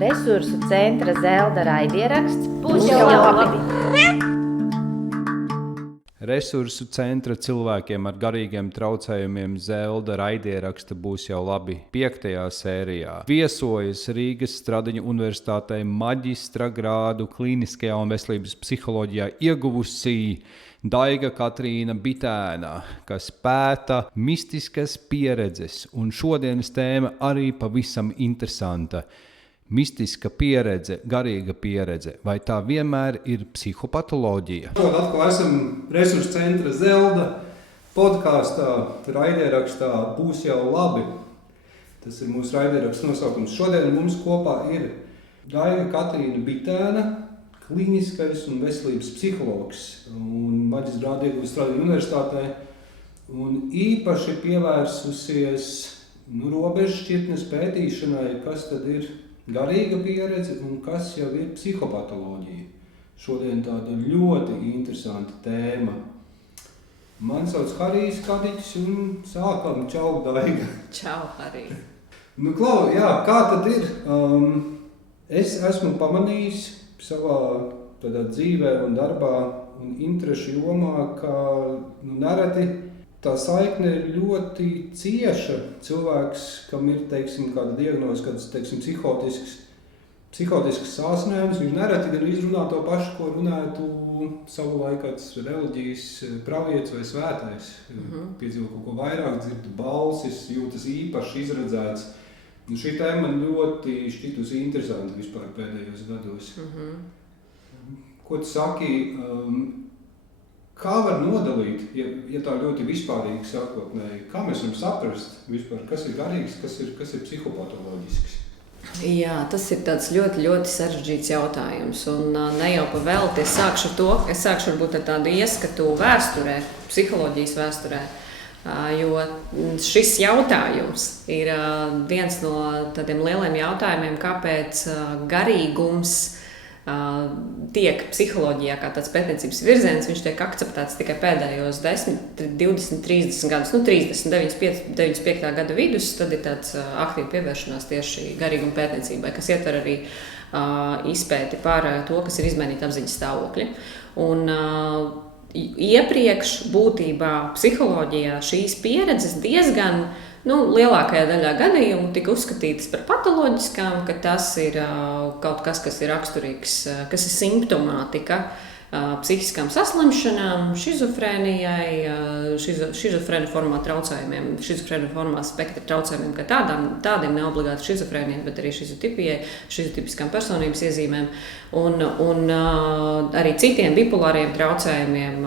Resursu centra Zelda raidieraksts būs jau labi. Resursu centra cilvēkiem ar garīgiem traucējumiem Zelda raidieraksta būs jau labi 5. sērijā. Viesojas Rīgas Stradiņu universitātē maģistra grādu klīniskajā un veselības psiholoģijā ieguvusī Daiga Katrīna Bitēna, kas pēta mistiskas pieredzes, un šodienas tēma arī pavisam interesanta. Mistiska pieredze, garīga pieredze, vai tā vienmēr ir psihopatoloģija? Atkal esam Resursu centra Zelda podkāstā, raidierakstā būs jau labi. Tas ir mūsu raidieraksta nosaukums. Šodien mums kopā ir Daiga Katrīna Bitēna, klīniskais un veselības psihologs un maģistra grādu ieguvusi Stradiņu universitātē, un īpaši pievērsusies robežu šķirtnes pētīšanai, kas tad ir garīga pieredze un kas jau ir psihopatoloģija. Šodien tāda ļoti interesanta tēma. Man sauc Harijs Kadiķis un sākam. Čau, Daiga. Čau, Harij. Klau, jā, kā tad ir? Es esmu pamanījis savā tādā dzīvē un darbā un interešu jomā, ka nereti tā saikne ir ļoti cieša. Cilvēks, kam ir, teiksim, kāda diagnoze, kāds, teiksim, psihotisks sāsinājums, viņš nereti gan izrunā to pašu, ko runētu savulaik kāds reliģijas pravietis vai svētais. Piedzīvo kaut ko vairāk, dzird balsis, jūtas īpaši izredzēts. Šī tēma man ļoti šķitusi interesanti vispār pēdējos gados. Ko tu saki? Kā var nodalīt, ja tā ļoti vispārīgi sākotnēji, kā mēs varam saprast vispār, kas ir garīgs, kas ir psihopatoloģisks? Jā, tas ir tāds ļoti, ļoti sarežģīts jautājums. Un ne jau pa velti es sākšu ar to, es sākšu varbūt ar tādu ieskatu vēsturē, psiholoģijas vēsturē. Jo šis jautājums ir viens no tādiem lieliem jautājumiem, kāpēc garīgums tiek psiholoģijā kā tāds pētniecības virziens, viņš tiek akceptēts tikai pēdējos 10, 20, 30 gadus, 95. gada vidus, tad ir tāds aktīva pievēršanās tieši garīguma pētniecībai, kas ietver arī izpēti par to, kas ir izmainīta apziņas stāvokļi. Un iepriekš būtībā psiholoģijā šīs pieredzes diezgan lielākajā daļā gadījumu tika uzskatītas par patoloģiskām, ka tas ir kaut kas, kas ir raksturīgs, kas ir simptomātika psihiskām saslimšanām, šizofrēnijai, šizofrēnu formā traucējumiem, šizofrēnu formā spektra traucējumiem, kā tādiem neobligāti šizofrēnijai, bet arī šizotipijai, šizotipiskām personības iezīmēm un arī citiem bipolāriem traucējumiem,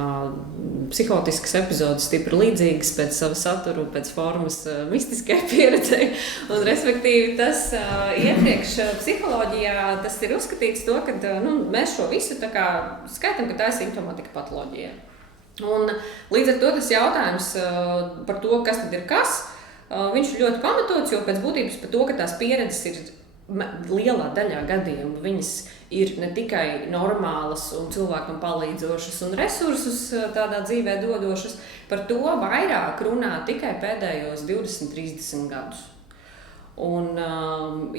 psihotiskas epizodes stipri līdzīgas pēc sava satura, pēc formas mistiskai pieredzei. Un, respektīvi, tas iepriekš psiholoģijā tas ir uzskatīts to, ka mēs šo visu tā kā skaitam, ka tā ir simptomātika patoloģija. Un līdz ar to tas jautājums par to, kas tad ir kas, viņš ir ļoti pamatots, jo pēc būtības par to, ka tās pieredzes ir lielā daļā gadījumu, viņas ir ne tikai normālas un cilvēkam palīdzošas un resursus tādā dzīvē dodošas, par to vairāk runā tikai pēdējos 20-30 gadus. Un,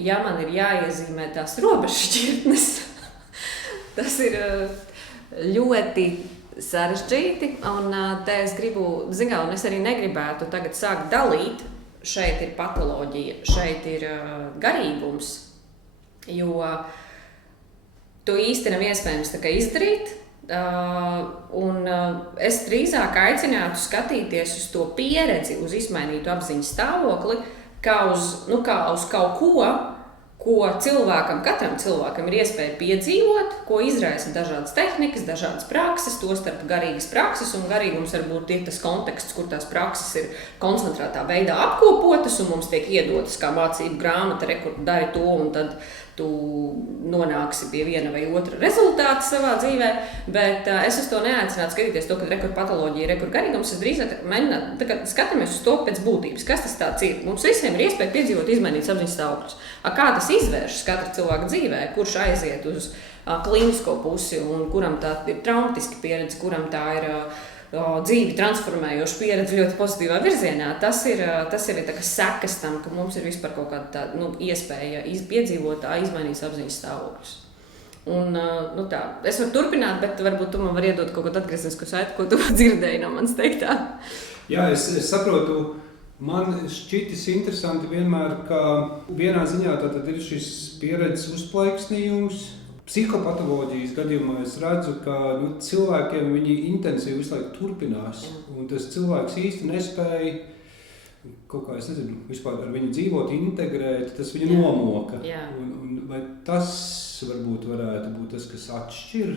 ja man ir jāiezīmē tās robežšķirtnes, tas ir ļoti sarežģīti, un te es gribu, un es arī negribētu tagad sākt dalīt, šeit ir patoloģija, šeit ir garīgums, jo to īsti nav iespējams tā kā izdarīt, un es drīzāk aicinātu skatīties uz to pieredzi, uz izmainītu apziņas stāvokli, kā uz kaut ko katram cilvēkam ir iespēja piedzīvot, ko izraisa dažādas tehnikas, dažādas prakses, tostarp garīgas prakses, un garīgums varbūt ir tas konteksts, kur tās prakses ir koncentrētā veidā apkopotas, un mums tiek iedotas kā mācību grāmata, kur dari to, un tad tu nonāksi pie viena vai otra rezultāta savā dzīvē, bet es uz to neaicinātu skatīties to, ka rekur patoloģija, rekur garīgums, es drīzāk skatāmies uz to pēc būtības, kas tas tāds ir. Mums visiem ir iespēja piedzīvot izmainītas apziņas stāvokļus. Kā tas izvēršas katra cilvēka dzīvē, kurš aiziet uz klīnisko pusi un kuram tā ir traumatiska pieredze, kuram tā ir dzīvi transformējošu pieredzi ļoti pozitīvā virzienā, tas jau ir tā kā sekas tam, ka mums ir vispār kaut kāda tā, iespēja piedzīvot tā, izmainīt apziņas stāvokļus. Un, tā, es varu turpināt, bet varbūt tu man vari iedot kaut kādu atgrieznisku saiti, ko tu dzirdēji no manis teiktā. Jā, es saprotu. Man šķitis interesanti vienmēr, ka vienā ziņā tātad ir šis pieredzes uzplaiksnījums. Psihopatoloģijas gadījumā es redzu, ka cilvēkiem viņi intensīvi visu laiku turpinās. Un tas cilvēks īsti nespēja kaut kā, es nezinu, vispār ar viņu dzīvot, integrēt, tas viņu nomoka. Un vai tas varbūt varētu būt tas, kas atšķir?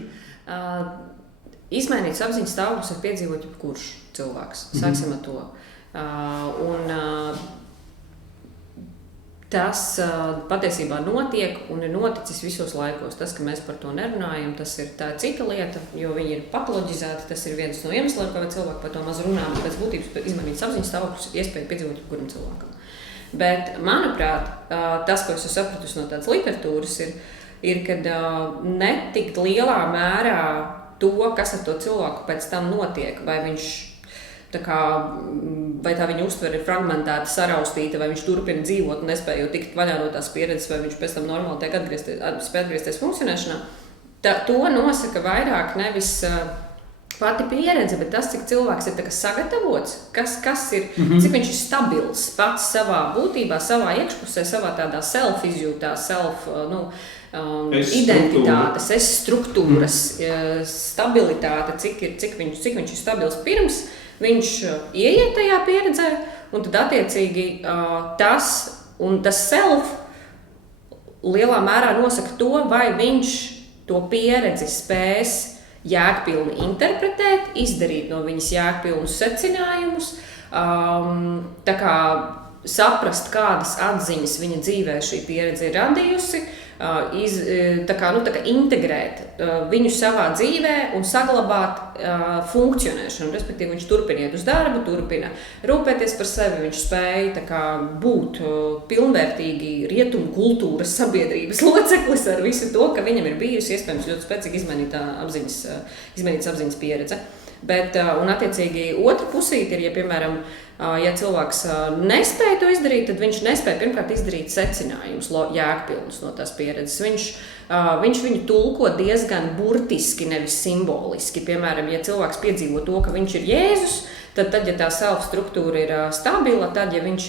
Izmainīts apziņas stāvoklis var piedzīvot jebkurš cilvēks. Sāksim ar to. Tas patiesībā notiek un ir noticis visos laikos. Tas, ka mēs par to nerunājam, tā ir cita lieta, jo viņi ir patoloģizēti. Tas ir viens no iemesliem, kāpēc cilvēki par to maz runā. Pēc būtības izmainīts apziņas stāvoklis iespēja piedzīvot jebkuram cilvēkam. Bet, manuprāt, tas, ko es sapratusi no tādas literatūras, ir kad netikt lielā mērā to, kas ar to cilvēku pēc tam notiek, vai viņš vai tā viņa uztvere ir fragmentēta, saraustīta, vai viņš turpina dzīvot un nespēja tikt vaļā no tās pieredzes, vai viņš pēc tam normāli tiek atgriezties funkcionēšanā. To nosaka vairāk nevis pati pieredze, bet tas, cik cilvēks ir sagatavots, kas ir, cik viņš ir stabils pats savā būtībā, savā iekšpusē, savā tādā self-izjūtā, identitātes, struktūras, stabilitāte, cik viņš ir stabils pirms viņš ieiet tajā pieredzē, un tad attiecīgi tas self lielā mērā nosaka to, vai viņš to pieredzi spēs jēgpilni interpretēt, izdarīt no viņas jēgpilnus secinājumus, tā kā saprast, kādas atziņas viņa dzīvē šī pieredze ir radījusi, integrēt viņu savā dzīvē un saglabāt funkcionēšanu. Respektīvi, viņš turpina iet uz darbu, turpina rūpēties par sevi, viņš spēja būt pilnvērtīgi rietumu kultūras sabiedrības loceklis ar visu to, ka viņam ir bijusi iespējams ļoti spēcīgi izmainītas apziņas pieredze. Bet, un attiecīgi otra pusīte ir, ja, piemēram, ja cilvēks nespēja to izdarīt, tad viņš nespēja pirmkārt izdarīt secinājumus jēgpilnus no tās pieredzes. Viņš viņu tulko diezgan burtiski, nevis simboliski. Piemēram, ja cilvēks piedzīvo to, ka viņš ir Jēzus, tad ja tā self-struktūra ir stabila, tad, ja viņš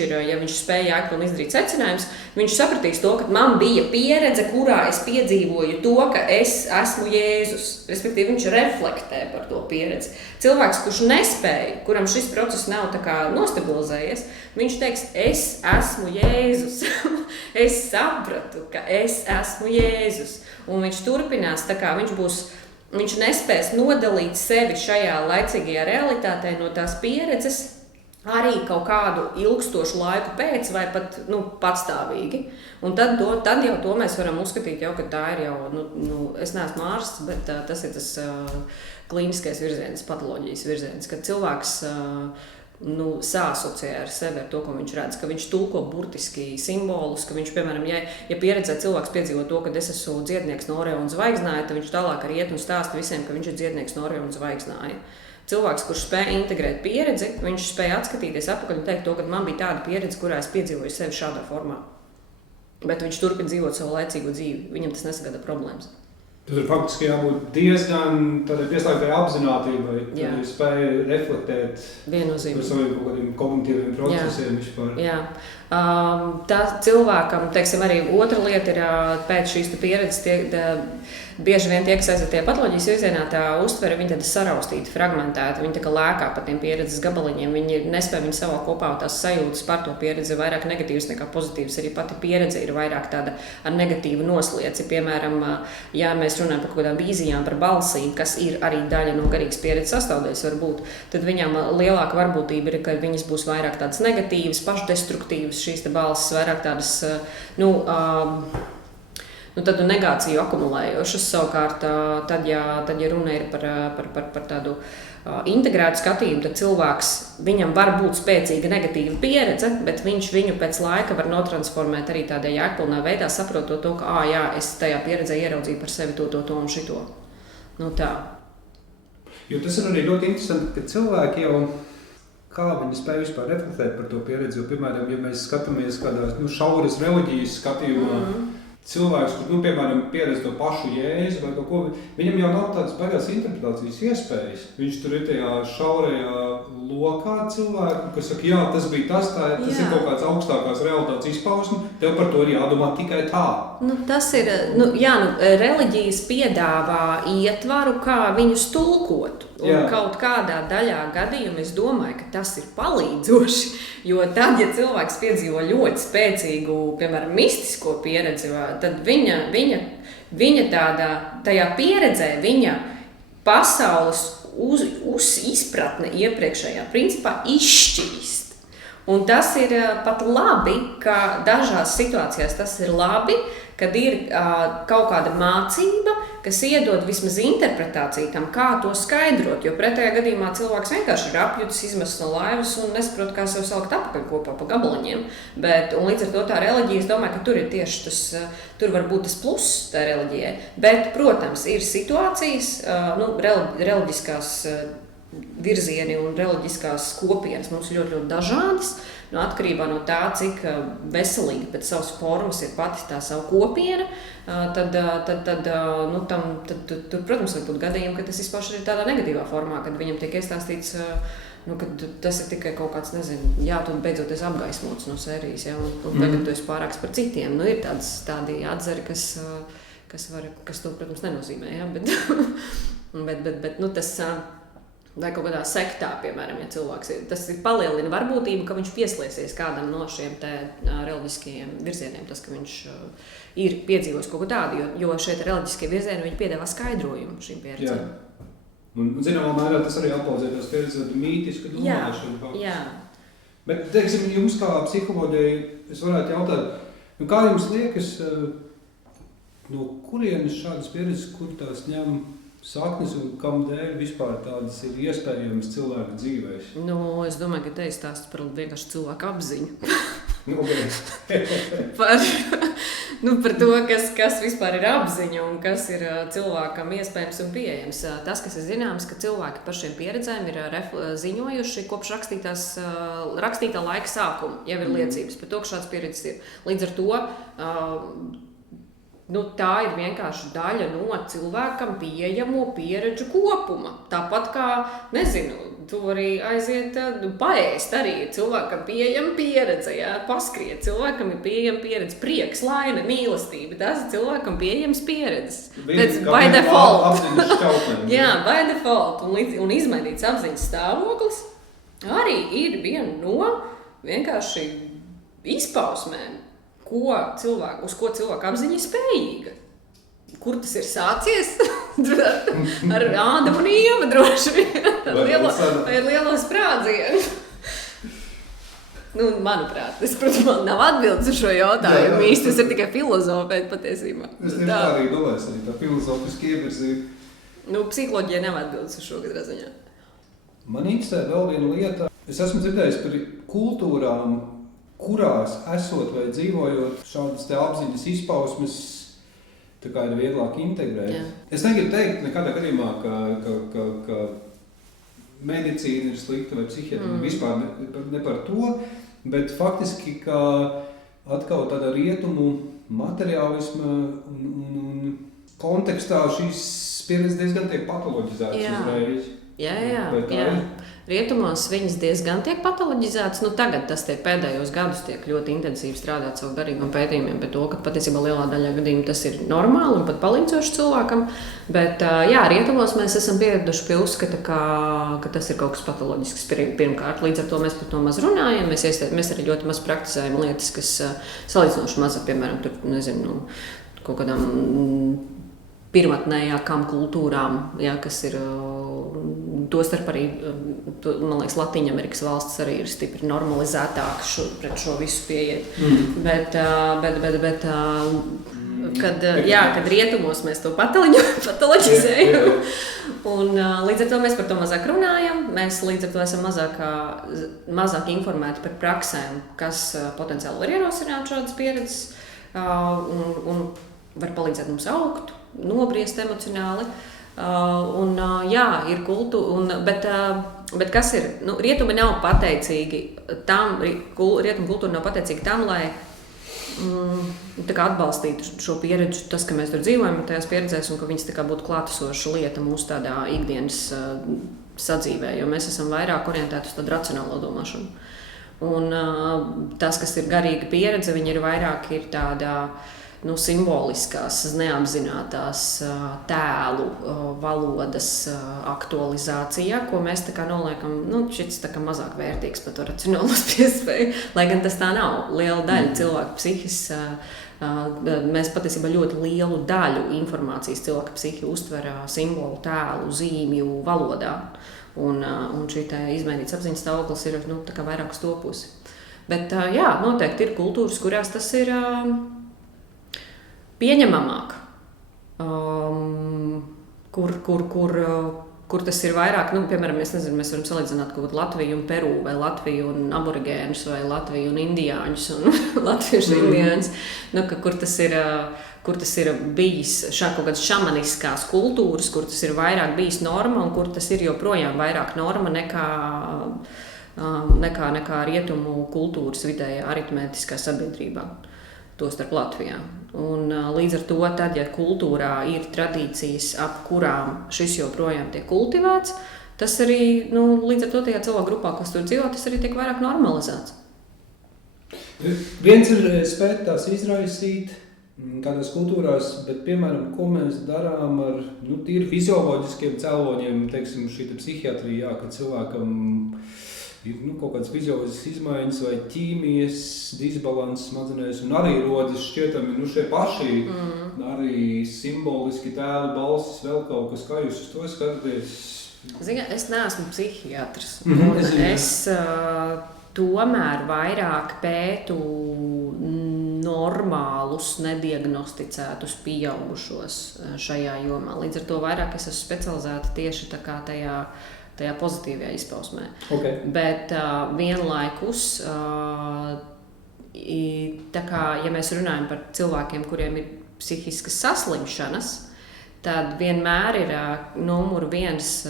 spēja jēgpilni izdarīt secinājumus, viņš sapratīs to, ka man bija pieredze, kurā es piedzīvoju to, ka es esmu Jēzus. Respektīvi, viņš reflektē par to pieredzi. Cilvēks, kurš nespēja, kuram šis process nav nostabilizējies, viņš teiks, es esmu Jēzus. Es sapratu, ka es esmu Jēzus. Un viņš turpinās, viņš nespēs nodalīt sevi šajā laicīgajā realitātē no tās pieredzes arī kaut kādu ilgstošu laiku pēc vai pat patstāvīgi. Un tad jau to mēs varam uzskatīt, ka tā ir jau, es neesmu ārsts, bet tas ir tas klīniskais virziens, patoloģijas virziens, kad cilvēks sāsociē ar sevi ar to, ko viņš redz, ka viņš tulko burtiski simbolus, ka viņš, piemēram, ja pieredzē cilvēks piedzīvo to, ka es esmu dziednieks no Oriona zvaigznāja, tad viņš tālāk arī iet un stāsta visiem, ka viņš ir dziednieks no Oriona zvaigznāja. Cilvēks, kurš spēj integrēt pieredzi, viņš spēj atskatīties atpakaļ un teikt to, ka man bija tāda pieredze, kurā es piedzīvoju sevi šādā formā. Bet viņš turpina dzīvot savu laicīgo dzīvi, viņam tas nesagada problēmas. Tad ir faktiski jābūt diezgan tādai pieslēgtai apzinātībai, tad ir spēja reflektēt par saviem kaut kādiem kognitīviem procesiem vispār. Jā. Tā cilvēkam, arī otra lieta ir pēc šīs pieredzes, bieži vien tie, kas aiziet tajā patoloģijas virzienā, tā uztvere, viņi tāda saraustīta, fragmentēta, viņi tā kā lēkā pa tiem pieredzes gabaliņiem, viņi nespēja viņu savā kopā, tās sajūtas par to pieredzi ir vairāk negatīvas nekā pozitīvas, arī pati pieredze ir vairāk tāda ar negatīvu noslieci. Piemēram, ja mēs runājam par kaut kādām vīzijām, par balsīm, kas ir arī daļa no garīgas pieredzes sastāvdaļas varbūt, tad viņām lielāka varbūtība ir, ka viņas būs vairāk tādas negatīvas, pašdestruktīvas, šīs te balsis vairāk tādas, tādu negāciju akumulējošas. Savukārt, tad, ja runa ir par tādu integrētu skatījumu, tad cilvēks, viņam var būt spēcīga negatīva pieredze, bet viņš viņu pēc laika var notransformēt arī tādā jēgpilnā veidā, saprotot to, ka, es tajā pieredzē ieraudzīju par sevi to un šito. Tā. Jo tas ir arī ļoti interesanti, ka cilvēki jau, kā viņi spēj vispār reflektēt par to pieredzi, jo, piemēram, ja mēs skatāmies kādās šauras reliģijas skatījumā, cilvēks, kurš, piemēram, pieredz to pašu Jēzu vai kaut ko, viņam jau nav tādas baigās interpretācijas iespējas. Viņš tur ir tajā šaurajā lokā cilvēku, kas saka, jā, tas bija tas ir kaut kāds augstākās realitātes izpausme, tev par to ir jādomā tikai tā. Tas ir, reliģijas piedāvā ietvaru, kā viņus tulkot. Un kaut kādā daļā gadījumā es domāju, ka tas ir palīdzoši, jo tad, ja cilvēks piedzīvo ļoti spēcīgu, piemēram, mistisko pieredzi, tad viņa tajā pieredzē, viņa pasaules izpratne iepriekšējā principā izšķīst. Un tas ir pat labi, ka dažās situācijās tas ir labi, kad ir kaut kāda mācība, kas iedod vismaz interpretāciju tam, kā to skaidrot, jo pretējā gadījumā cilvēks vienkārši ir apjutis, izmests no laivas un nesaprot, kā sev salikt atpakaļ kopā pa gabaliņiem. Un līdz ar to tā reliģija, es domāju, ka tur ir tieši tas, tur var būt tas pluss tā reliģijai. Bet, protams, ir situācijas, reliģiskās virzieni un reliģiskās kopienas mums ļoti, ļoti dažādas. Atkarībā no tā, cik veselīgi pēc savas formas ir pati tā savu kopiena, tad protams, var būt gadījumi, ka tas izpauž arī tādā negatīvā formā, kad viņam tiek iestāstīts, ka tas ir tikai kaut kāds, tu beidzot esi apgaismots no sērijas, un tagad tu esi pārāks par citiem. Ir tādi atzari, kas to, protams, nenozīmē, bet tas... Vai kaut kādā sektā, piemēram, ja cilvēks ir, tas palielina varbūtību, ka viņš pieslēsies kādam no šiem reliģiskajiem virzieniem, tas, ka viņš ir piedzīvojis kaut ko tādu, jo šie reliģiskie virzieni, viņi piedāvā skaidrojumu šīm pieredzēm. Un zināmā mērā tas arī apaudzē tās pieredzes mītisku domāšanu. Jā. Bet, teiksim, jums kā psiholoģijai, es varētu jautāt, kā jums liekas, no kurienes šādas pieredzes, kur tās ņem saknes un kam dēļ vispār tādas ir iespējamas cilvēku dzīvēs? Es domāju, ka te izstāstu par vienkārši cilvēku apziņu. Par to, kas vispār ir apziņa un kas ir cilvēkam iespējams un pieejams. Tas, kas ir zināms, ka cilvēki par šiem pieredzēm ir ziņojuši kopš rakstītā laika sākuma. Jau ir liecības par to, ka šāds pieredzes ir. Līdz ar to tā ir vienkārši daļa no cilvēkam pieejamo pieredžu kopuma. Tāpat kā, tu vari aiziet, paēst arī cilvēkam pieejama pieredze, paskriet, cilvēkam ir pieejama pieredze, prieks, laime, mīlestība, tas ir cilvēkam pieejams pieredzes. By default. By default. Un izmainīts apziņas stāvoklis arī ir viena no vienkārši izpausmēm. Uz ko cilvēka apziņa ir spējīga. Kur tas ir sācies? Ar Ādamu un Ievu droši vien. Vai ar lielo sprādzienu. Manuprāt, man nav atbildes uz šo jautājumu. Īsti tas ir tikai filozofēt patiesībā. Es tieši tā arī domāju, arī tā filozofiski ievirzība. Psiholoģija nav atbildes uz šo katrā ziņā. Man interesē vēl viena lieta. Es esmu dzirdējis par kultūrām, kurās esot vai dzīvojot šādas te apziņas izpausmes, tā kā ir vieglāk integrēt. Jā. Es negribu teikt nekādā gadījumā, ka medicīna ir slikta vai psihiatrija, vispār ne par to, bet faktiski, ka atkal tāda rietumu materiālisma un kontekstā šīs pieredzes diezgan tiek patoloģizētas uzreiz. Jā. Rietumos viņas diezgan tiek patoloģizētas. Tagad tas pēdējos gadus tiek ļoti intensīvi strādāt savu garīgam pētījumiem par to, ka patiesībā lielā daļā gadījumu tas ir normāli un pat palīdzoši cilvēkam. Bet rietumos mēs esam pieraduši pie uzskata, ka tas ir kaut kas patoloģisks pirmkārt. Līdz ar to mēs par to maz runājam. Mēs arī ļoti maz praktizējam lietas, kas salīdzinoši maza, piemēram, kaut kādām pirmatnējākām kultūrām, kas ir tostarp arī, man liekas, Latīņamerikas valstis arī ir stipri normalizētākas pret šo visu pieiet. Bet kad rietumos mēs to patoloģizējam, un līdz ar to mēs par to mazāk runājam, mēs līdz ar to esam mazāk informēti par praksēm, kas potenciāli var ierosināt šādas pieredzes un var palīdzēt mums augt, nobriest emocionāli. Ir kultūra, bet kas ir? Rietumi nav pateicīgi tam, rietumu kultūra nav pateicīga tam, lai tā kā atbalstītu šo pieredzi, tas, ka mēs tur dzīvojam, tajās pieredzēs, un ka viņas tā kā būtu klātesoša lieta mūsu tādā ikdienas sadzīvē, jo mēs esam vairāk orientēti uz tādu racionālo domāšanu. Un tas, kas ir garīga pieredze, viņi ir vairāk ir tāda simboliskās, neapzinātās tēlu valodas aktualizācijā, ko mēs tā kā noliekam, šis tā kā mazāk vērtīgs par to racionālo piespēju, lai gan tas tā nav. Liela daļa cilvēku psihis, mēs patiesībā ļoti lielu daļu informācijas cilvēka psihi uztver simbolu, tēlu, zīmju valodā. Un šī izmainīts apziņas stāvoklis ir tā kā vairāk uz to pusi. Bet noteikti ir kultūras, kurās tas ir pieņemamāk, kur tas ir vairāk, piemēram, mēs varam salīdzināt kaut kādu Latviju un Peru, vai Latviju un aborigēnus, vai Latviju un indiāņus, un latviešu indiāņus, kur tas ir bijis kaut kādas šamaniskās kultūras, kur tas ir vairāk bijis norma, un kur tas ir joprojām vairāk norma nekā rietumu kultūras vidējā aritmētiskā sabiedrībā. Tostarp Latvijā. Un līdz ar to, tad, ja kultūrā ir tradīcijas, ap kurām šis joprojām tiek kultivēts, tas arī, līdz ar to tajā cilvēku grupā, kas tur dzīvo, tas arī tiek vairāk normalizēts. Viens ir spēt tās izraisīt kādās kultūrās, bet, piemēram, ko mēs darām ar tīri fizioloģiskiem cēloņiem, teiksim, šī psihiatrija, kad cilvēkam ir kaut kādas fizioloģiskas izmaiņas vai ķīmijas disbalanss smadzenēs, un arī rodas šķietami šie paši arī simboliski tēli, balsis, vēl kaut kas, kā jūs uz to skatāties? Es neesmu psihiatrs. Es tomēr vairāk pētu normālus, nediagnosticētus pieaugušos šajā jomā. Līdz ar to vairāk es esmu specializēta tieši tā kā tajā pozitīvajā izpausmē. Okay. Bet vienlaikus, tā kā, ja mēs runājam par cilvēkiem, kuriem ir psihiskas saslimšanas, tad vienmēr ir numur viens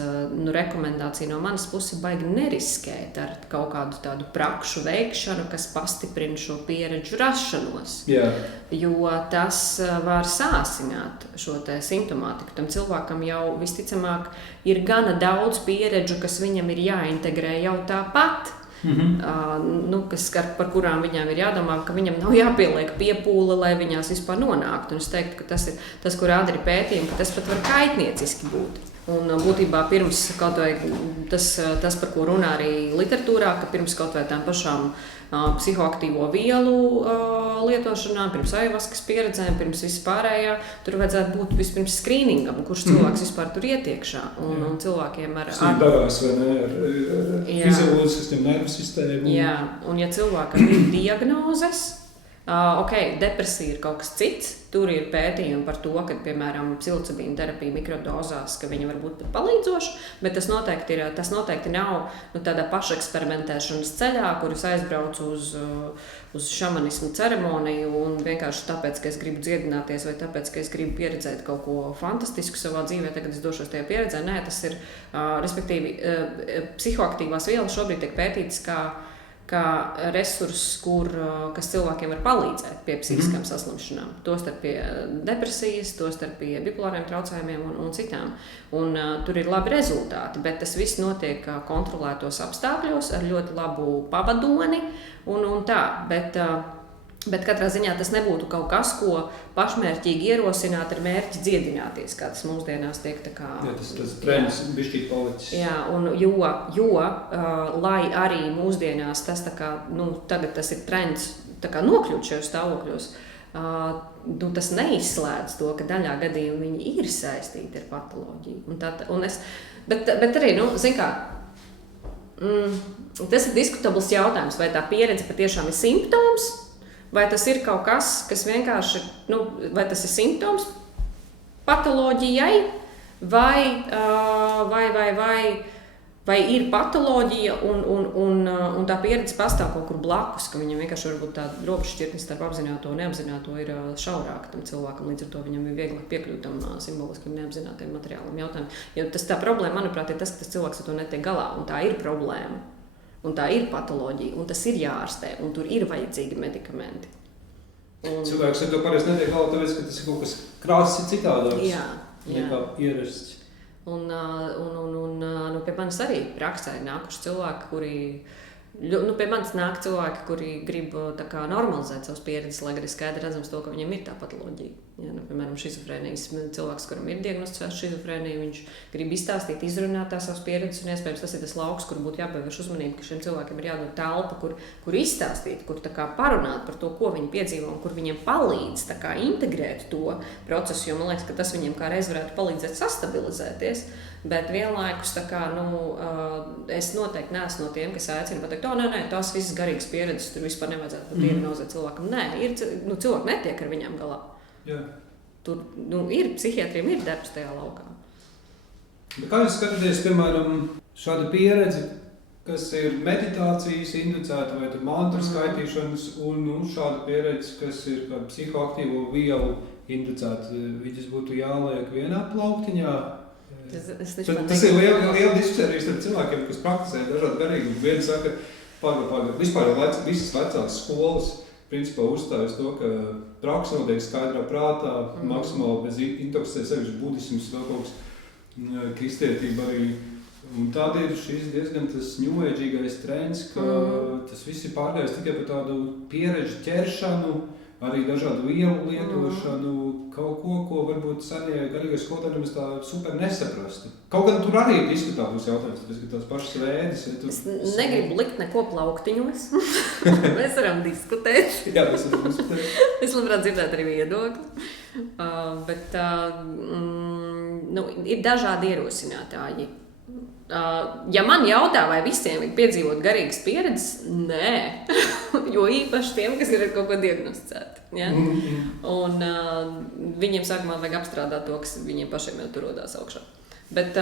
rekomendācija no manas puses baigi neriskēt ar kaut kādu tādu prakšu veikšanu, kas pastiprina šo pieredžu rašanos. Yeah. Jo tas var sāsināt šo te simptomātiku. Tam cilvēkam jau visticamāk ir gana daudz pieredžu, kas viņam ir jāintegrē jau tāpat. Par kurām viņām ir jādomā, ka viņam nav jāpieliek piepūle, lai viņās vispār nonāktu. Un es teiktu, ka tas ir tas, kur rāda arī pētījumi, ka tas pat var kaitnieciski būt. Un būtībā pirms kaut vai tas, par ko runā arī literatūrā, ka pirms kaut vai tām pašām psihoaktīvo vielu lietošanām, pirms ajavaskas pieredzēm, pirms vispārējā, tur vajadzētu būt vispirms skrīningam, kurš cilvēks vispār tur ietiekšā. Un cilvēkiem ar darās, vai ne, ar fizioloģiskas nervu sistēmu. Jā, un ja cilvēkam ir diagnozes, depresija ir kaut kas cits. Tur ir pētījumi par to, ka, piemēram, psilocibīna terapija mikrodozās, ka viņa var būt pat palīdzoša, bet tas noteikti nav tādā pašeksperimentēšanas ceļā, kur es aizbraucu uz šamanismu ceremoniju un vienkārši tāpēc, ka es gribu dziedināties vai tāpēc, ka es gribu pieredzēt kaut ko fantastisku savā dzīvē, tagad es došos tajā pieredzē. Nē, tas ir, respektīvi, psihoaktīvās vielas šobrīd tiek pētītas kā resurss, kas cilvēkiem var palīdzēt pie psihiskām saslimšanām. Tostarp pie depresijas, tostarp pie bipolāriem traucējumiem un citām. Un tur ir labi rezultāti, bet tas viss notiek kontrolētos apstākļos ar ļoti labu pavadoni un tā. Bet katrā ziņā tas nebūtu kaut kas, ko pašmērķīgi ierosināt ar mērķi dziedināties, kā tas mūsdienās tiek tā kā... Jā, tas trends bišķīt palicis. Jā, un jo lai arī mūsdienās tas tā kā, tagad tas ir trends tā kā nokļūt šajos stāvokļos, tas neizslēdz to, ka daļā gadījumā viņi ir saistīti ar patoloģiju. Bet arī, zin kā, tas ir diskutabls jautājums, vai tā pieredze patiešām ir simptoms, vai tas ir kaut kas, kas vienkārši, vai tas ir simptoms patoloģijai, vai vai ir patoloģija un tā pieredze pastāv kaut kur blakus, ka viņam vienkārši varbūt tā robežšķirtne starp apzināto un neapzināto ir šaurāka tam cilvēkam, līdz ar to viņam ir vieglāk piekļūt tam simboliskiem neapzinātajiem materiālam jautājumiem. Jo tā problēma, manuprāt, ir tas, ka tas cilvēks ar to netiek galā, un tā ir problēma, un tā ir patoloģija, un tas ir jāārstē, un tur ir vajadzīgi medikamenti. Cilvēks ar to parasti netiek galā, tāpēc, ka tas ir kaut kas krāsas citādāks nekā ierasts. Un pie manis arī praksē ir nākuši cilvēki, pie manis nāk cilvēki, kuri grib tā kā normalizēt savas pieredzes, lai arī skaidri redzams to, ka viņiem ir tā patoloģija. Ja, piemēram, šizofrēnijas cilvēks, kuram ir diagnosticēts šizofrēnija, viņš grib izstāstīt, izrunāt tās savas pieredzes, un iespējams tas ir tas lauks, kur būtu jāpievērš uzmanība, ka šiem cilvēkiem ir jādod telpa, kur izstāstīt, kur tā kā parunāt par to, ko viņi piedzīvo, un kur viņiem palīdz tā kā integrēt to procesu, jo man liekas, ka tas viņiem kā reiz varētu palīdzēt sastabilizēties. Bet vienlaikus es noteikti neesmu no tiem, kas aicina pateikt, nē, tās visas garīgas pieredzes tur vispār nevajadzētu pat diagnozēt cilvēkam. Nē, cilvēki netiek ar viņām galā. Jā. Tur psihiatriem ir darbs tajā laukā. Bet kā jūs skatāties, piemēram, šāda pieredze, kas ir meditācijas inducēta vai mantra skaitīšanas, un šāda pieredze, kas ir kā psihoaktīvo vielu inducēta, viņas būtu jāliek vienā plauktiņā? Tas ir liela diskusija arī starp cilvēkiem, kas praktizē dažādi garīgumi. Vieni saka, vispār visas vecās skolas principā uzstājas to, ka praksa notiek skaidrā prātā, maksimāli bez intoksicē sevišķi budisms, vēl kaut kas kristietība arī. Un tāda ir šis diezgan tas ņūēdžīgais trends, ka tas viss ir pārgājis tikai par tādu pieredžu ķeršanu, arī dažādu vielu lietošanu, kaut ko varbūt senie garīgie skolotāji mēs tā super nesaprastu. Kaut gan tur arī ir diskutābls jautājums, tāpēc, ka tās pašas vēdes. Es negribu likt neko plauktiņos. Mēs varam diskutēt. Jā, mēs varam diskutēt. Es labprāt dzirdētu arī viedokli. Ir dažādi ierosinātāji. Ja man jautā, vai visiem ir piedzīvot garīgas pieredzes, nē, jo īpaši tiem, kas ir ar kaut ko diagnosticēti. Ja? Un viņiem sākumā vajag apstrādāt to, kas viņiem pašiem jau tur rodās augšā. Bet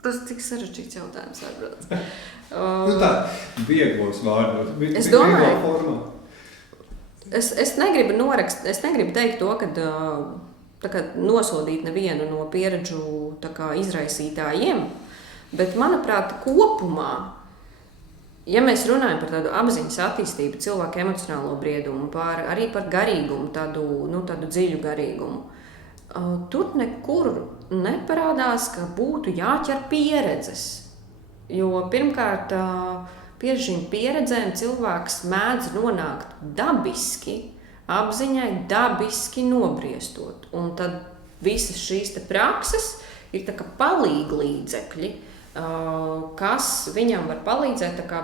tas tik sarežģīts jautājums, varbūt. Tā, vieglos vārdos, es domāju, formā. Es negribu teikt to, ka nosodīt nevienu no pieredžu izraisītājiem, bet, manuprāt, kopumā, ja mēs runājam par tādu apziņas attīstību, cilvēku emocionālo briedumu, arī par garīgumu, tādu dziļu garīgumu, tur nekur neparādās, ka būtu jāķer pieredzes. Jo pirmkārt, pie šīm pieredzēm cilvēks mēdz nonākt dabiski, apziņai dabiski nobriestot. Un tad visas šīs prakses ir tā kā palīglīdzekļi, kas viņam var palīdzēt tā kā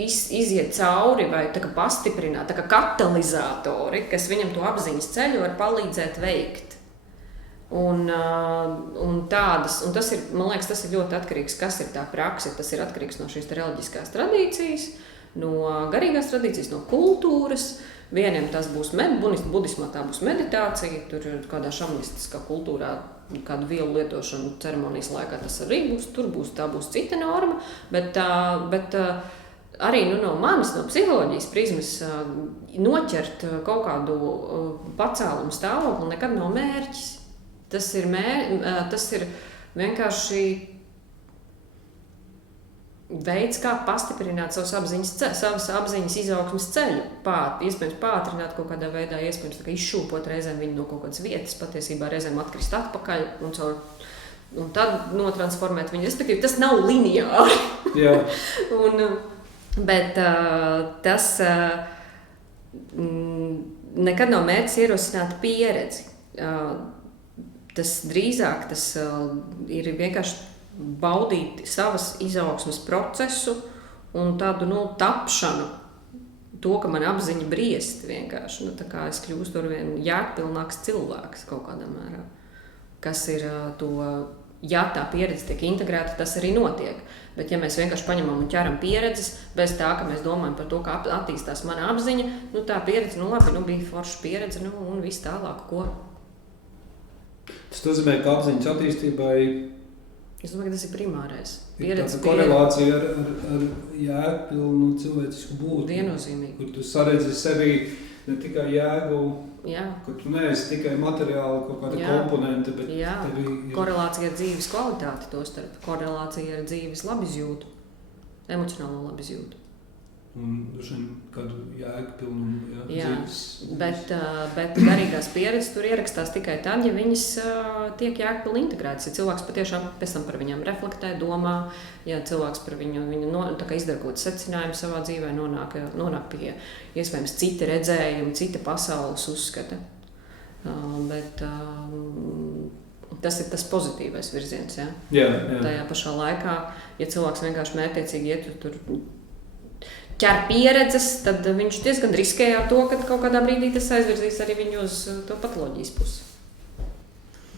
iziet cauri vai tā kā pastiprināt, tā kā katalizatori, kas viņam to apziņas ceļu var palīdzēt veikt. Un tas ir, man liekas, tas ir ļoti atkarīgs, kas ir tā prakse, tas ir atkarīgs no šīs reliģiskās tradīcijas, no garīgās tradīcijas, no kultūras. Vieniem tas būs budismā, tā būs meditācija, tur kādā šamanistiskā kultūrā kādu vielu lietošanu ceremonijas laikā tas arī būs, tā būs cita norma, bet arī no manis, no psiholoģijas prizmas, noķert kaut kādu pacēlumu stāvokli nekad nav mērķis. Tas ir vienkārši veids, kā pastiprināt savas apziņas izaugsmes ceļu, iespējams pātrināt kaut kādā veidā, iespējams izšūpot reizēm viņu no kaut kādas vietas, patiesībā reizēm atkrist atpakaļ un tad notransformēt viņu. Respektīvi, tas nav lineāri. Jā. Bet tas nekad nav mērķis ierosināt pieredzi. Tas drīzāk ir vienkārši baudīt savas izaugsmes procesu un tādu tapšanu, to, ka man apziņa briest vienkārši. Tā kā es kļūstu arvien jēgpilnāks cilvēks kaut kādā mērā. Kas ir to, ja tā pieredze tiek integrēta, tas arī notiek. Bet ja mēs vienkārši paņemam un ķeram pieredzes, bez tā, ka mēs domājam par to, kā attīstās mana apziņa, tā pieredze, labi, bija forša pieredze, un viss tālāk, ko? Tas nozīmē, ka apziņas attīstībai Es domāju, ka tas ir primārais. ir tāda korelācija ar jēgpilnu cilvēcisku būtni. Viennozīmīgi. Kur tu saredzi sevī ne tikai jēgu, Jā. kur tu neesi tikai materiāli kaut kāda Jā. komponente, bet Jā. tevi ir... Korelācija ar dzīves kvalitāti tostarp. Korelācija ar dzīves labizjūtu. Emocionālo labizjūtu. Un kādu jēgpilnu Jā, dzīves. bet garīgās pieredzes tur ierakstās tikai tad, ja viņas tiek jēgpilni integrētas. Ja cilvēks patiešām pēc tam par viņām reflektē, domā, ja cilvēks par viņu tā kā izdara kaut secinājumu savā dzīvē, nonāk pie iespējams cita redzējuma, cita pasaules uzskata. Bet tas ir tas pozitīvais virziens. Ja? Jā. Tajā pašā laikā, ja cilvēks vienkārši mērķiecīgi iet tur ķer pieredzes, tad viņš diezgan riskē ar to, ka kaut kādā brīdī tas aizvirzīs arī viņu uz to patoloģijas pusi.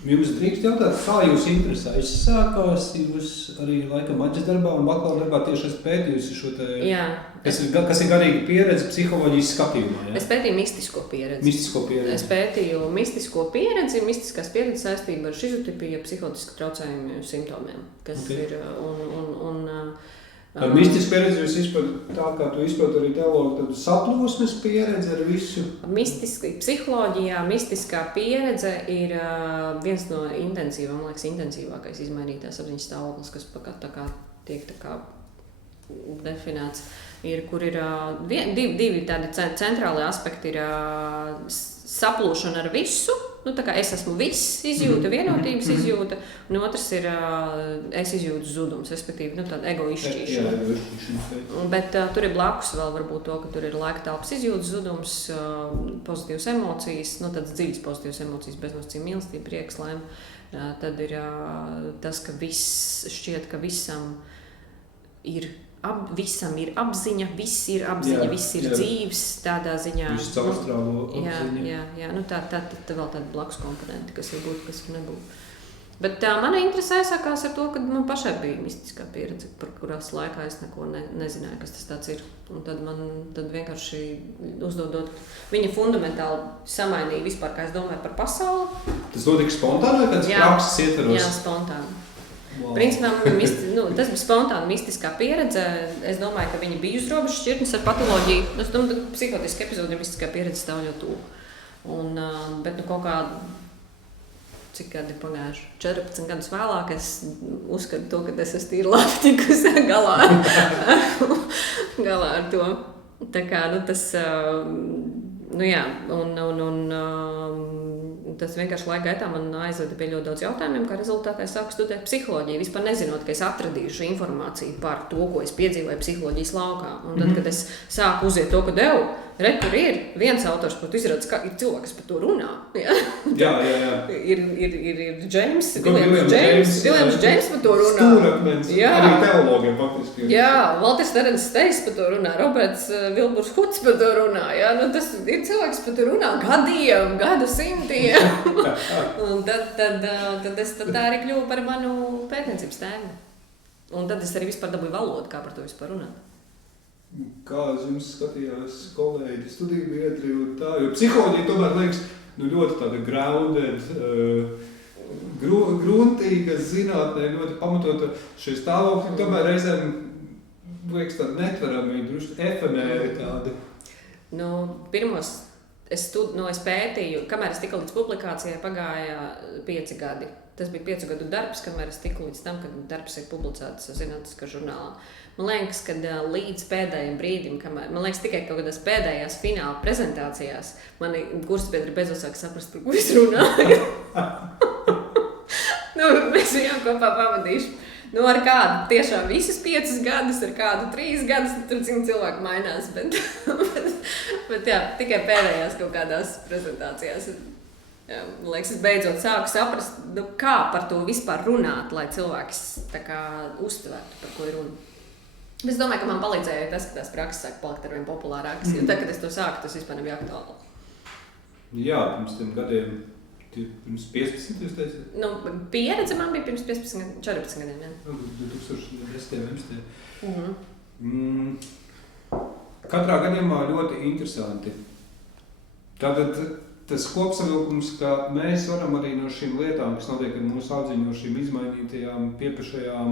Jums drīkst jautāt, kā jūs interesēs sākās, jūs arī laikam maģis darbā un bakalaura darbā tieši esat pētījusi šo te, kas ir garīga pieredze psiholoģijas skatījumā, ja? Es pētīju mistisko pieredzi. Es pētīju mistisko pieredzi, mistiskās pieredzes saistība ar šizotipiju, psihotisku traucējumu simptomiem, kas ir Ar mistisku pieredzi jūs izprot tā, kā tu izprot arī teologu, tad saplosmes pieredze ar visu? Psiholoģijā mistiskā pieredze ir viens no intensīvākais izmainītās apziņas stāvoklis, kas tā kā tiek tā kā definēts. Kur ir divi tādi centrāli aspekti, ir saplūšana ar visu, tā kā es esmu viss izjūta, vienotības izjūta, un otrs ir es izjūtu zudums, respektīvi, tāda ego izšķīšana. Bet tur ir blakus vēl varbūt to, ka tur ir laika telpas izjūtas zudums, pozitīvas emocijas, tādas dziļas pozitīvas emocijas, beznosacījuma mīlestība, prieks, laime. Tad ir tas, ka viss šķiet, ka visam ir apziņa, viss ir apziņa, viss ir dzīves, tādā ziņā. Viss caurstrāvo apziņa. Jā, tā vēl tāda blakus komponenti, kas var būt, kas var nebūt. Bet mana interese sākās ar to, ka man pašai bija mistiskā pieredze, par kurās laikā es neko nezināju, kas tas tāds ir. Un tad vienkārši uzdodot, viņa fundamentāli samainīja vispār, kā es domāju par pasauli. Tas notika spontāni vai kāds prakses ietvaros? Jā, spontāni. Wow. Principā, tas bija spontāna mistiskā pieredze. Es domāju, ka viņa bija uz robežas šķirtnes ar patoloģiju. Es domāju, ka psihotiska epizode ir mistiskā pieredze stāv ļoti tuvu. Bet kaut kā, cik gadi pagājuši, 14 gadus vēlāk, es uzskatu to, ka es esmu tīri labi tikusi galā ar to. Tā kā, tas, tas vienkārši laika gaitā man aizveda pie ļoti daudz jautājumiem, kā rezultātā es sāku studēt psiholoģiju, vispār nezinot, ka es atradīšu informāciju par to, ko es piedzīvoju psiholoģijas laukā. Un tad, kad es sāku uziet to, ka tur ir viens autors, pat izrādās, ka ir cilvēks, kas par to runā. Jā. Ir James, Viljams James par to runā. Stūrakmens, arī teologiem faktiski. Jā, Valters Terens Steiss par to runā, Roberts Vilburs Huts par to runā. Jā, tas ir cilvēks, par to runā gadu simtiem. Un tad tā arī kļuva par manu pētniecības tēmu. Un tad es arī vispār dabūju valodu, kā par to vispār runāt. Kā jums skatījās kolēģi, studiju biedri un tā, jo psiholoģija tomēr liekas ļoti tāda grounded, gruntīga zinātnē, ļoti pamatota šie stāvokļi, tomēr reizēm liekas tādi netverami, druši efemēri tādi. Pirmos es pētīju, kamēr es tiku līdz publikācijai, pagāja 5 gadi. Tas bija 5 gadu darbs, kamēr es tiku līdz tam, kad darbs ir publicēts zinātniskā žurnālā. Man liekas, ka līdz pēdējiem brīdim, man liekas, tikai kaut kādās pēdējās fināla prezentācijās, mani kursbiedri beidzot sāk saprast, par ko es runāju. Mēs viņām kopā pavadīšu. Ar kādu tiešām visas 5 gadus, ar kādu 3 gadus, tur cilvēki mainās, bet jā, tikai pēdējās kaut kādās prezentācijās. Jā, man liekas, es beidzot sāku saprast, kā par to vispār runāt, lai cilvēks tā kā uztvertu, par ko ir runa. Es domāju, ka man palīdzēja tas, ka tās prakses sāk palikt arvien populārākas, jo tad, kad es to sāku, tas vispār nebija aktuāli. Jā, pirms tiem gadiem, pirms 15, jūs teicāt? Pieredze man bija pirms 14 gadiem, jā. 2010. Katrā gadījumā ļoti interesanti. Tātad tas kopsavilkums, ka mēs varam arī no šīm lietām, kas notiek ar mūsu audziņu, no šīm izmainītajām, piepašajām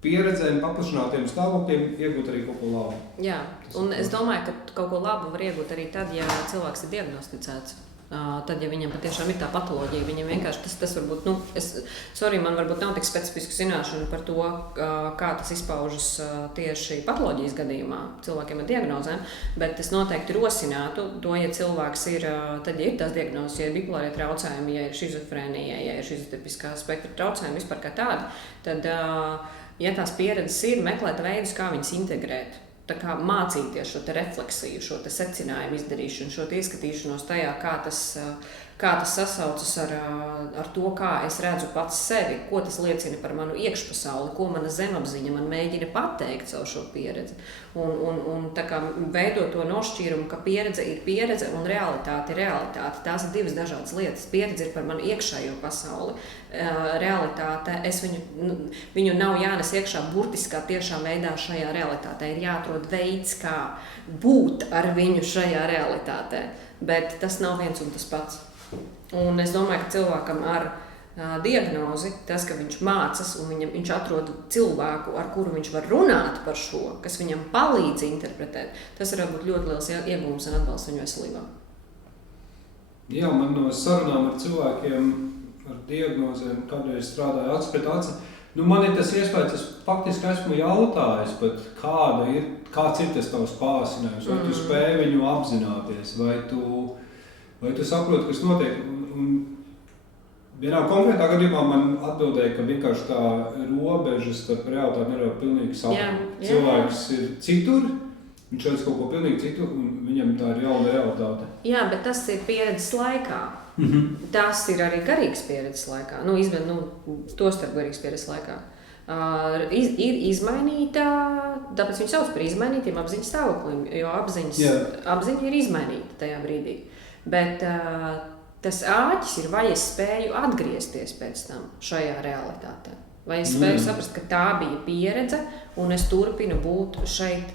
pieredzēm, paplašinātiem stāvokļiem, iegūt arī kaut ko labu. Jā, un es domāju, ka kaut ko labu var iegūt arī tad, ja cilvēks ir diagnosticēts. Tad, ja viņam patiešām ir tā patoloģija, viņam vienkārši tas varbūt, man varbūt nav tik specifisku zināšanu par to, kā tas izpaužas tieši patoloģijas gadījumā cilvēkiem ar diagnozēm, bet es noteikti rosinātu to, ja cilvēks ir, tad, ja ir tās diagnozes, ja ir bipolārie traucējumi, ja ir šizofrēnija, ja ir šizotipiskā spektra traucējumi, vispār kā tādi, tad, ja tās pieredzes ir, meklēt veidus, kā viņas integrēt. Tā kā mācīties šo te refleksiju, šo te secinājumu izdarīšanu, šo te ieskatīšanos tajā, kā tas sasaucas ar to, kā es redzu pats sevi, ko tas liecina par manu iekšpasauli, ko mana zemapziņa man mēģina pateikt savu šo pieredzi. Un tā kā veidot to nošķīrumu, ka pieredze ir pieredze un realitāte ir realitāte. Tās ir divas dažādas lietas. Pieredze ir par manu iekšējo pasauli. Realitāte, viņu nav jānes iekšā burtiskā tiešā veidā šajā realitātē. Ir jāatrod veids, kā būt ar viņu šajā realitātē. Bet tas nav viens un tas pats. Un es domāju, ka cilvēkam ar diagnozi, tas, ka viņš mācas un viņš atrod cilvēku, ar kuru viņš var runāt par šo, kas viņam palīdz interpretēt, tas var būt ļoti liels iegūms un atbalsts viņu veselībā. Jā, man no sarunām ar cilvēkiem ar diagnozēm kādreiz strādāja acis pret aci. Man ir tas iespējas, es faktiski esmu jautājis, kāds ir tas tavs pārsinājums, vai tu spēj viņu apzināties, vai tu saproti, kas notiek. Vienā konkrētā gadījumā man atbildēja, ka vienkārši tā robeža starp realitāti nevar pilnīgi saprast. Cilvēks ir citur, viņš redz kaut ko pilnīgi citu, un viņam tā ir jauna realitāte. Jā, bet tas ir pieredzes laikā. Tas ir arī garīgas pieredzes laikā. Tostarp garīgas pieredzes laikā. Ir izmainīta, tāpēc viņu sauc par izmainītiem apziņas stāvoklim, jo apziņa ir izmainīta tajā brīdī. Bet tas āķis ir, vai es spēju atgriezties pēc tam šajā realitātē. Vai es spēju saprast, ka tā bija pieredze, un es turpinu būt šeit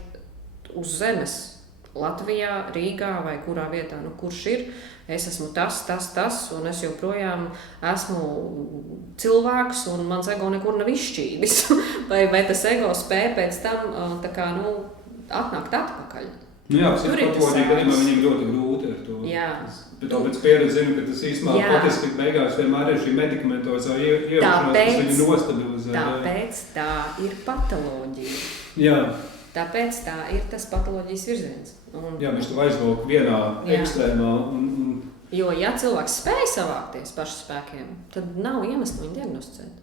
uz zemes, Latvijā, Rīgā vai kurā vietā, kurš ir. Es esmu tas, un es joprojām esmu cilvēks, un mans ego nekur nav izšķīdis. vai tas ego spēja pēc tam atnākt atpakaļ. Jā, psiholoģija gadījumā viņiem ļoti grūti ar to. Jā. Bet tāpēc pieredzi zinu, ka tas īstenībā patiesībā beigās vienmēr ir šī medikamentozā ieviešana, kas viņu nostabilizē. Tāpēc tā ir patoloģija. Jā. Tāpēc tā ir tas patoloģijas virziens. Jā, viņš to aizvelk vienā ekstrēmā. Jo, ja cilvēks spēj savākties pašu spēkiem, tad nav iemesla viņu diagnosticēt.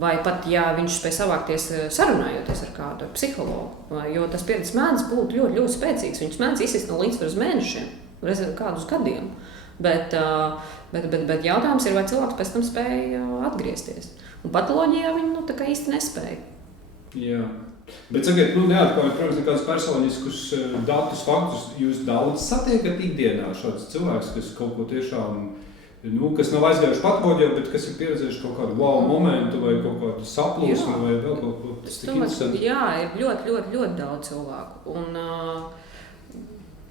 Vai pat, ja viņš spēj savākties sarunājoties ar kādu psihologu, jo tas pieredzes mēdz būt ļoti, ļoti spēcīgs. Viņš mēdz izsist no līdzsvaru uz mēnešiem, reizēm kādus gadiem. Bet jautājums ir, vai cilvēks pēc tam spēja atgriezties. Un patoloģijā viņi tā kā īsti nespēja. Jā. Bet sakiet, neatklājot, protams, nekādus personiskus datus, faktus, jūs daudz satiekat ikdienā šādus cilvēkus, kas kaut ko tiešām, kas nav aizgājuši patoloģijā, bet kas ir pieredzējuši kaut kādu wow momentu vai kaut kādu saplūsmu vai vēl kaut ko. Es domāju, jā, ir ļoti, ļoti, ļoti daudz cilvēku. Un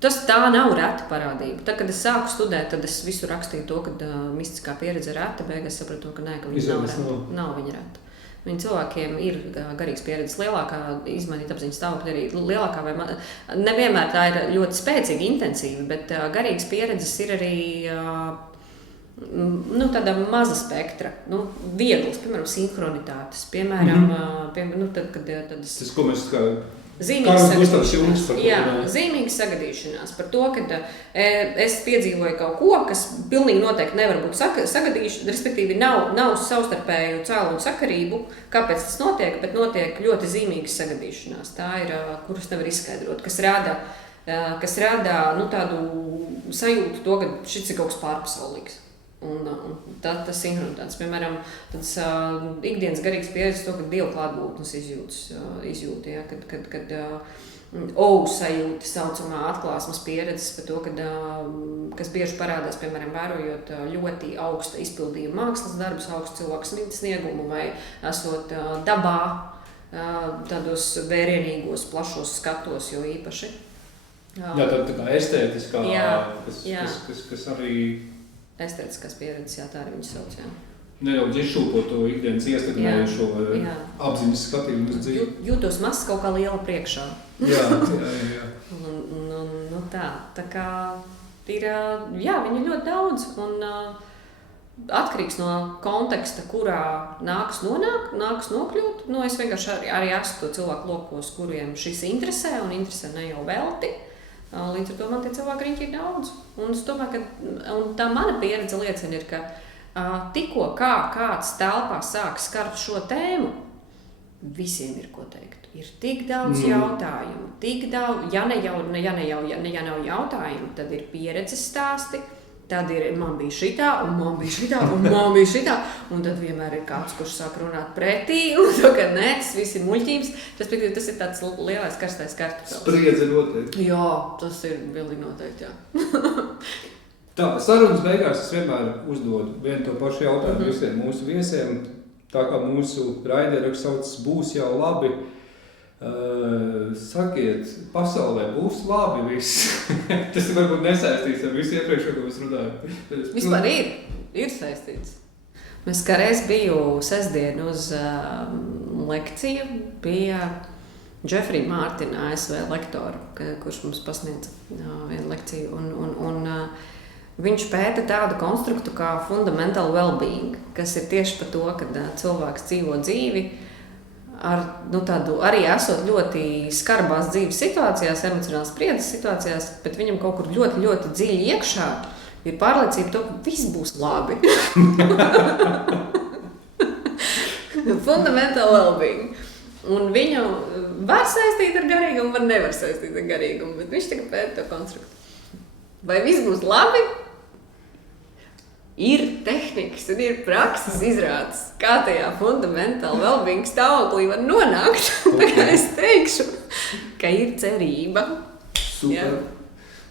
tā nav reta parādība. Tad, kad es sāku studēt, tad es visu rakstīju to, ka mistiskā pieredze ir reta, beigās sapratu, ka viņa nav reta. Nav viņa reta. Viņa cilvēkiem ir garīgas pieredzes lielākā, izmainīt apziņas stāvokļi arī lielākā vai nevienmēr tā ir ļoti spēcīga, intensīva, bet garīgas pieredzes ir arī tāda maza spektra, vieglas, piemēram, sinhronitātes, piemēram, tad, kad tas, ko mēs kā zīmīga sagadīšanās par to, ka es piedzīvoju kaut ko, kas pilnīgi noteikti nevar būt sagadīšana, respektīvi nav savstarpēju cēlumu sakarību, kāpēc tas notiek, bet notiek ļoti zīmīgas sagadīšanās. Tā ir, kuras nevar izskaidrot, kas rada tādu sajūtu to, ka šis ir kaut kas pārpasaulīgs. Un tas sinhronitātes, piemēram, tāds ikdienas garīgs pieredzes to, ka Dieva klātbūtnes izjūt, ja, kad sajūta saucamā atklāsmes pieredzes par to, kas bieži parādās, piemēram, vērojot ļoti augsta izpildījuma mākslas darbus, augstu cilvēku sniegumu vai esot dabā, tādos vērienīgos, plašos skatos, jo īpaši. tā kā estētiskā, kas arī... Estētiskās pieredzes, jā, tā arī viņas sauc, jā. Nedaudz izšūpot to ikdienas iestakmējušo apziņas skatījumu uz dzīvi. Jūtos mazs kaut kā liela priekšā. Jā. Nu tā kā ir, viņi ļoti daudz un atkarīgs no konteksta, kurā nāks nokļūt. Es vienkārši arī esmu to cilvēku lokos, kuriem šis interesē un interesē ne jau velti. Līdz ar to man tie cilvēki riņķi ir daudz. Un es domāju, ka tā mana pieredze liecina ir, ka tikko kāds telpā sāk skart šo tēmu, visiem ir ko teikt. Ir tik daudz jautājumu, tik daudz, ja nav jautājumu, tad ir pieredzes stāsti, tad ir man bija šitā, un man bija šitā, un man bija šitā, un tad vienmēr ir kāds, kurš sāk runāt pretī, un to, ka nē, tas viss ir muļķības, tas ir tāds lielais karstais kartupels. Spriedze noteikti. Jā, tas ir pilnīgi noteikti, jā. Tā, sarunas beigās es vienmēr uzdodu vienu to pašu jautājumu visiem mūsu viesiem, tā kā mūsu raidieraksts sauc Būs jau labi. Sakiet, pasaulē būs labi viss. Tas varbūt nesaistīts ar visu iepriekšējo, ko mēs runājam. Vispār ir saistīts. Mēs kādreiz biju sestdien uz lekciju, bija Jeffrey Martina, ASV lektoru, kurš mums pasniedz vienu lekciju. Un viņš pēta tādu konstruktu kā fundamental well-being, kas ir tieši par to, ka cilvēks dzīvo dzīvi, ar tādu arī esot ļoti skarbās dzīves situācijās, emocionāls spriedzes situācijās, bet viņam kaut kur ļoti, ļoti dziļi iekšā ir pārliecība to, ka viss būs labi. Fundamental well-being. Un viņu var saistīt ar garīgumu, var nevar saistīt ar garīgumu, bet viņš tagad pēta to konstruktu. Vai viss būs labi? Ir tehnikas un ir prakses izrādes, kā tajā fundamental well-being stāvoklī var nonākt. Tā kā es teikšu, ka ir cerība. Super. Jā.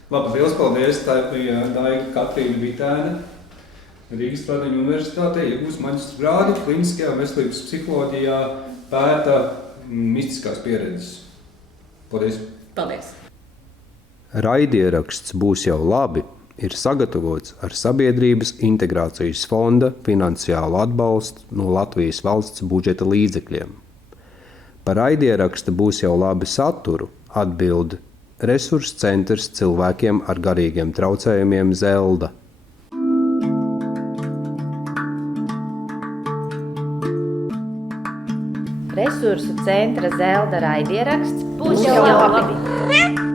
Labi, liels paldies. Tā bija Daiga Katrīna Vitēna, Rīgas Stradiņu universitātē, iegūst maģistra grādu kliniskajā veselības psiholoģijā, pēta mistiskās pieredzes. Paldies. Paldies. Raidieraksts Būs jau labi ir sagatavots ar Sabiedrības integrācijas fonda finansiālu atbalstu no Latvijas valsts budžeta līdzekļiem. Par raidieraksta Būs jau labi saturu atbild Resursu centrs cilvēkiem ar garīgiem traucējumiem Zelda. Resursu centra Zelda raidieraksts Būs jau labi.